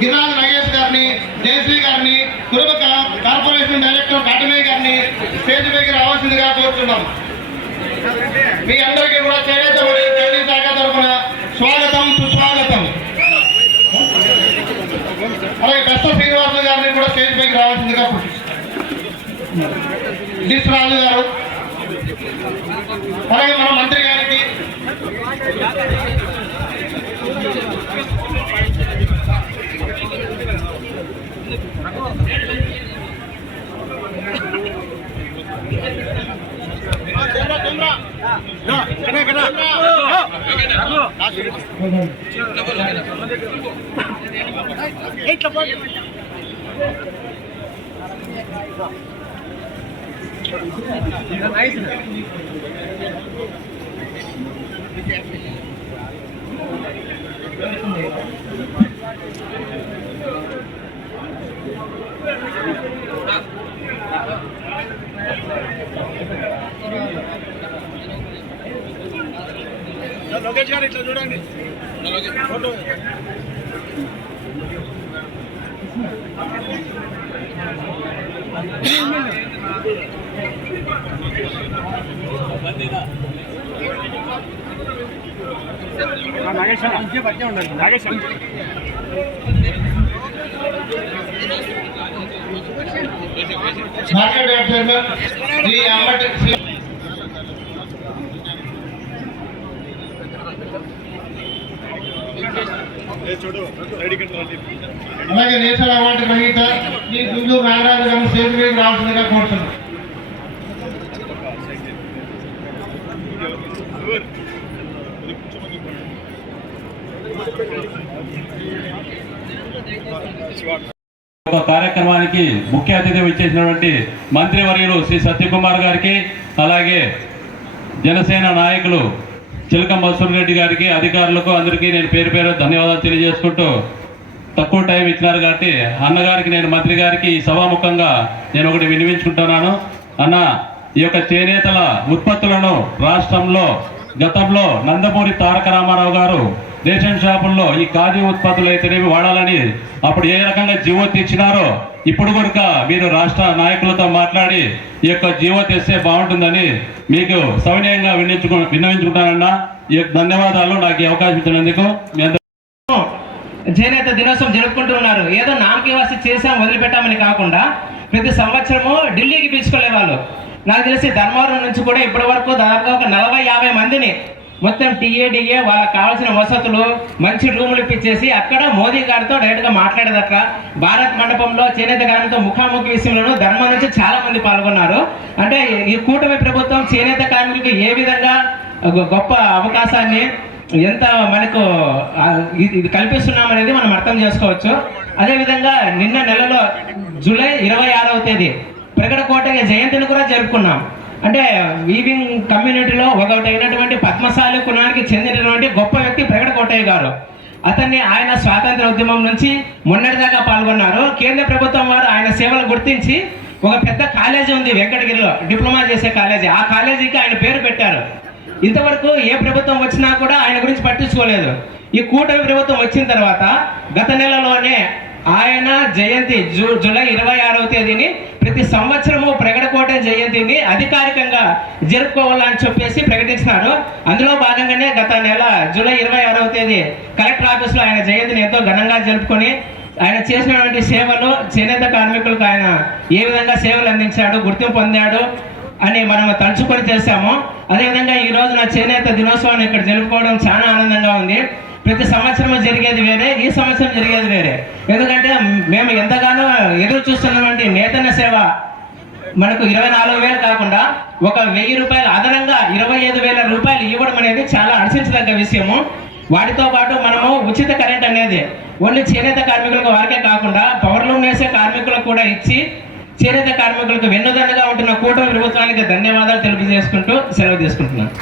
గిరిరాజు నగేష్ గారిని, జయశ్రీ గారిని, Kuruba corporation director Katamayya గారిని స్టేజ్ పైకి రావాల్సిందిగా కోరుతున్నాం. మీ అందరికీ కూడా చేనేత ట్రేడింగ్ శాఖ తరఫున స్వాగతం, సుస్వాగతం. అలాగే బెస్త శ్రీనివాస గారిని కూడా స్టేజ్ పైకి రావాల్సిందిగా డిస్ రాజు గారు, అలాగే మన మంత్రి గారికి లోకేష్ గారు ఇట్లా చూడండి. ఫోటో నాగేశ్వర అంతే పట్టే ఉండాలి. నాగేశ్వర మార్కెట్ అబ్జర్వర్ శ్రీ అంబటి అలాగే నేషనల్ అవార్డు గ్రహీత ఈ గుంటూరు నాగరాజు గారిని స్టేజ్ మీద రావాల్సిందిగా కోరుతున్నాం. కార్యక్రమానికి ముఖ్య అతిథి ఇచ్చేసినటువంటి మంత్రివర్యులు శ్రీ సత్యకుమార్ గారికి, అలాగే జనసేన నాయకులు చిలకం బసవరాజ్ రెడ్డి గారికి, అధికారులకు అందరికీ నేను పేరు పేరు ధన్యవాదాలు తెలియజేసుకుంటూ, తక్కువ టైం ఇచ్చినారు కాబట్టి అన్నగారికి, నేను మంత్రి గారికి ఈ సభాముఖంగా నేను ఒకటి వినిపించుకుంటున్నాను. అన్న, ఈ యొక్క చేనేతల ఉత్పత్తులను రాష్ట్రంలో గతంలో నందమూరి తారక రామారావు గారు రేషన్ షాపుల్లో ఈ ఖాదీ ఉత్పత్తులు అయితేనేవి వాడాలని అప్పుడు ఏ రకంగా జీవో తెచ్చినారో ఇప్పుడు కనుక మీరు రాష్ట్ర నాయకులతో మాట్లాడి ఈ యొక్క జీవో తెస్తే బాగుంటుందని మీకు సవినయంగా విన్నవించుకుంటానన్నా. ఈ ధన్యవాదాలు నాకు ఈ అవకాశం ఇచ్చినందుకు. చేనేత దినోత్సవం జరుపుకుంటున్నారు. ఏదో నామకి వాసి చేసాం వదిలిపెట్టామని కాకుండా ప్రతి సంవత్సరము ఢిల్లీకి పిలుచుకునే వాళ్ళు. నాకు తెలిసి ధర్మవరం నుంచి కూడా ఇప్పటి వరకు దాదాపు ఒక 40-50 మందిని మొత్తం టీఏడిఏ వాళ్ళకి కావాల్సిన వసతులు, మంచి రూములు ఇప్పించేసి అక్కడ మోదీ గారితో డైరెక్ట్గా మాట్లాడేదట. భారత్ మండపంలో చేనేత కార్మికులతో ముఖాముఖి విషయంలోనూ ధర్మం నుంచి చాలా మంది పాల్గొన్నారు. అంటే ఈ కూటమి ప్రభుత్వం చేనేత కార్మికులకు ఏ విధంగా గొప్ప అవకాశాన్ని ఎంత మనకు ఇది కల్పిస్తున్నామనేది మనం అర్థం చేసుకోవచ్చు. అదేవిధంగా నిన్న నెలలో జూలై 26వ తేదీ ప్రగడకోటయ్య జయంతిని కూడా జరుపుకున్నాం. అంటే వీవింగ్ కమ్యూనిటీలో ఒకటైనటువంటి పద్మశాలి కులానికి చెందినటువంటి గొప్ప వ్యక్తి ప్రగడకోటయ్య గారు. అతన్ని ఆయన స్వాతంత్ర ఉద్యమం నుంచి మొన్నటిదాకా పాల్గొన్నారు. కేంద్ర ప్రభుత్వం వారు ఆయన సేవలు గుర్తించి ఒక పెద్ద కాలేజీ ఉంది వెంకటగిరిలో, డిప్లొమా చేసే కాలేజీ. ఆ కాలేజీకి ఆయన పేరు పెట్టారు. ఇంతవరకు ఏ ప్రభుత్వం వచ్చినా కూడా ఆయన గురించి పట్టించుకోలేదు. ఈ కూటమి ప్రభుత్వం వచ్చిన తర్వాత గత నెలలోనే ఆయన జయంతి జూలై 26వ తేదీని ప్రతి సంవత్సరము ప్రగడకోట జయంతిని అధికారికంగా జరుపుకోవాలని చెప్పేసి ప్రకటించినారు. అందులో భాగంగానే గత నెల జూలై 26వ తేదీ కలెక్టర్ ఆఫీస్లో ఆయన జయంతిని ఎంతో ఘనంగా జరుపుకొని ఆయన చేసినటువంటి సేవలు, చేనేత కార్మికులకు ఆయన ఏ విధంగా సేవలు అందించాడు, గుర్తింపు పొందాడు అని మనం తలుచుకొని చేశాము. అదేవిధంగా ఈ రోజున చేనేత దినోత్సవాన్ని ఇక్కడ జరుపుకోవడం చాలా ఆనందంగా ఉంది. ప్రతి సంవత్సరం జరిగేది వేరే, ఈ సంవత్సరం జరిగేది వేరే. ఎందుకంటే మేము ఎంతగానో ఎదురు చూస్తున్నటువంటి నేతన్న సేవ మనకు 24,000 కాకుండా ఒక 1,000 రూపాయలు అదనంగా 25,000 రూపాయలు ఇవ్వడం అనేది చాలా హర్షించదగ్గ విషయము. వాటితో పాటు మనము ఉచిత కరెంట్ అనేది ఓన్లీ చేనేత కార్మికులకు వారికే కాకుండా పవర్లూమ్ వేసే కార్మికులకు కూడా ఇచ్చి చేనేత కార్మికులకు వెన్నుదన్నుగా ఉంటున్న కూటమి ప్రభుత్వానికి ధన్యవాదాలు తెలియజేసుకుంటూ సెలవు తీసుకుంటున్నాను.